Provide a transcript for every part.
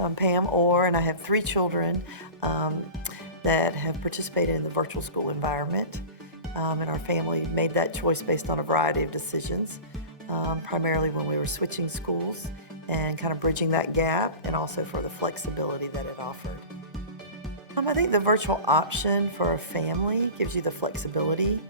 So I'm Pam Orr, and I have 3 children that have participated in the virtual school environment. And our family made that choice based on a variety of decisions, primarily when we were switching schools and kind of bridging that gap, and also for the flexibility that it offered. I think the virtual option for a family gives you the flexibility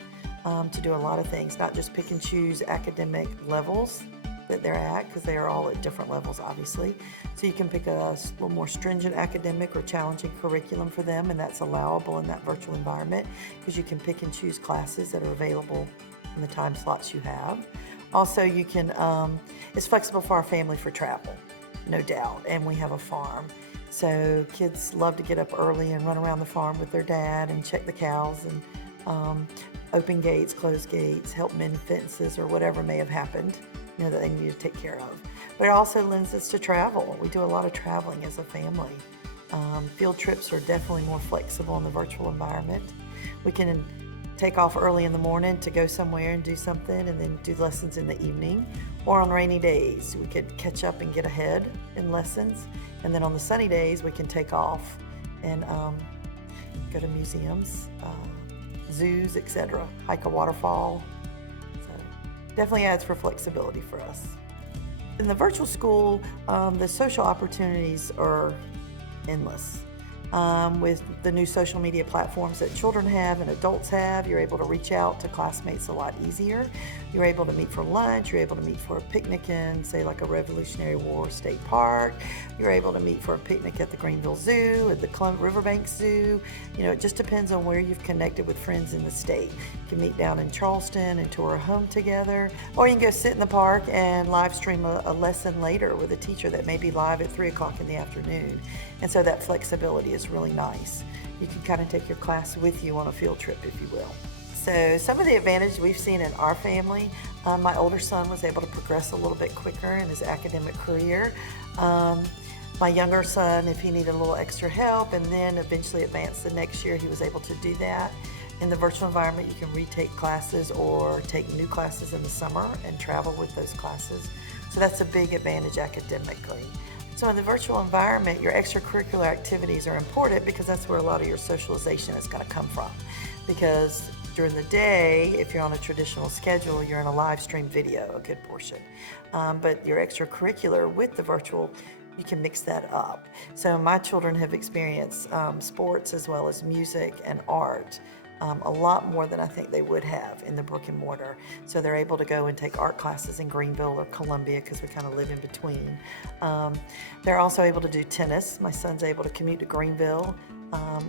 to do a lot of things, not just pick and choose academic levels that they're at, because they are all at different levels, obviously. So you can pick a little more stringent academic or challenging curriculum for them, and that's allowable in that virtual environment because you can pick and choose classes that are available in the time slots you have. Also, you can, it's flexible for our family for travel, no doubt, and we have a farm. So kids love to get up early and run around the farm with their dad and check the cows and open gates, close gates, help mend fences, or whatever may have happened, that they need to take care of. But it also lends us to travel. We do a lot of traveling as a family. Field trips are definitely more flexible in the virtual environment. We can take off early in the morning to go somewhere and do something, and then do lessons in the evening. Or on rainy days, we could catch up and get ahead in lessons. And then on the sunny days, we can take off and go to museums, zoos, etc., hike a waterfall. So definitely adds for flexibility for us. In the virtual school, the social opportunities are endless. With the new social media platforms that children have and adults have, you're able to reach out to classmates a lot easier. You're able to meet for lunch, you're able to meet for a picnic in, say, like a Revolutionary War State Park. You're able to meet for a picnic at the Greenville Zoo, at the Riverbank Zoo. It just depends on where you've connected with friends in the state. You can meet down in Charleston and tour a home together, or you can go sit in the park and live stream a lesson later with a teacher that may be live at 3 o'clock in the afternoon. And so that flexibility is really nice. You can kind of take your class with you on a field trip, if you will. So some of the advantages we've seen in our family, my older son was able to progress a little bit quicker in his academic career. My younger son, if he needed a little extra help and then eventually advance the next year, he was able to do that. In the virtual environment, you can retake classes or take new classes in the summer and travel with those classes. So that's a big advantage academically. So in the virtual environment, your extracurricular activities are important because that's where a lot of your socialization is going to come from. Because during the day, if you're on a traditional schedule, you're in a live stream video, a good portion. But your extracurricular with the virtual, you can mix that up. So my children have experienced sports as well as music and art. A lot more than I think they would have in the brick and mortar. So they're able to go and take art classes in Greenville or Columbia because we kind of live in between. They're also able to do tennis. My son's able to commute to Greenville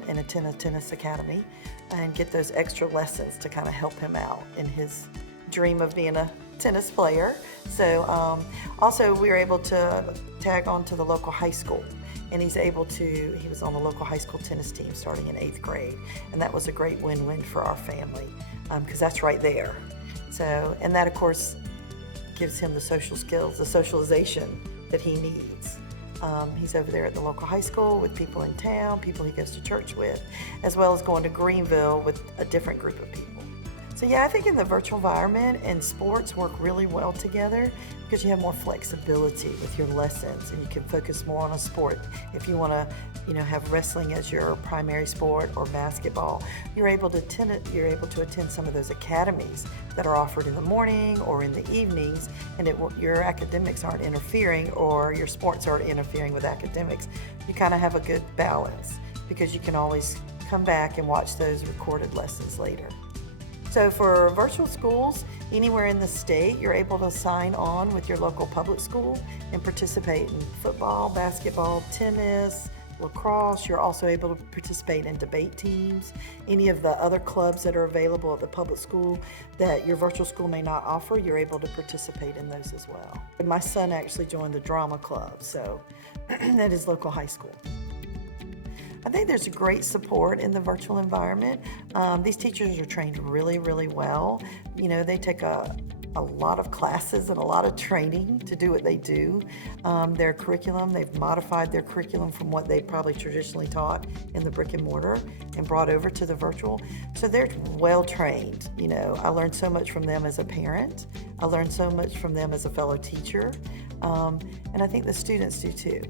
and attend a tennis academy and get those extra lessons to kind of help him out in his dream of being a tennis player. So also we were able to tag on to the local high school. And he was on the local high school tennis team starting in 8th grade. And that was a great win-win for our family because that's right there. So, and that of course gives him the social skills, the socialization that he needs. He's over there at the local high school with people in town, people he goes to church with, as well as going to Greenville with a different group of people. So yeah, I think in the virtual environment and sports work really well together because you have more flexibility with your lessons and you can focus more on a sport. If you want to, have wrestling as your primary sport or basketball, you're able to attend some of those academies that are offered in the morning or in the evenings, and your academics aren't interfering or your sports aren't interfering with academics. You kind of have a good balance because you can always come back and watch those recorded lessons later. So for virtual schools, anywhere in the state, you're able to sign on with your local public school and participate in football, basketball, tennis, lacrosse. You're also able to participate in debate teams, any of the other clubs that are available at the public school that your virtual school may not offer, you're able to participate in those as well. My son actually joined the drama club, so at his local high school. I think there's great support in the virtual environment. These teachers are trained really, really well. They take a lot of classes and a lot of training to do what they do. Their curriculum, they've modified their curriculum from what they probably traditionally taught in the brick and mortar and brought over to the virtual. So they're well trained. I learned so much from them as a parent. I learned so much from them as a fellow teacher. And I think the students do too.